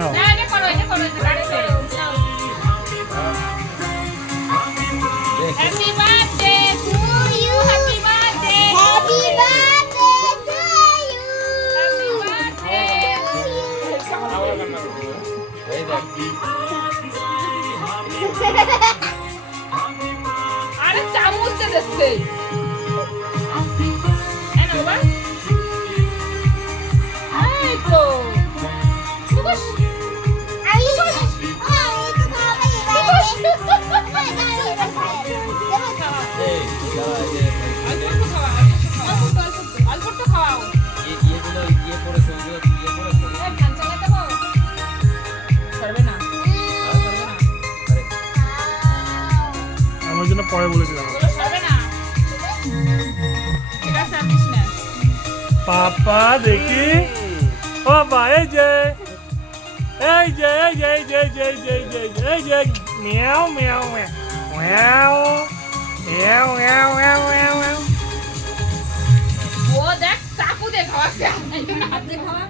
নাও না এটা করো গাড়িতে happy birthday to you happy birthday happy birthday to you এই দেখ আরে চামচ দে দিচ্ছে এনো বাবা এই তো খুশ আমি তো খাওয়াই এবারে এই দাঁড়া অল্প তো খাওয়াও ইয়েগুলো ইয়ে পড়েছে ওইগুলো ইয়ে পড়েছে এই ধান চালা দেবো করবে না আরে আমার জন্য পরে বলেছিলাম ওগুলো করবে না ঠিক আছে আনিস না পাপা দেখি ও বাবা এই যে মিয়াও মিয়াও মিয়াও মিয়াও মিয়াও মিয়াও মিয়াও ও দেখ চাকু দিয়ে খাওয়াচ্ছে হাতে খাওয়া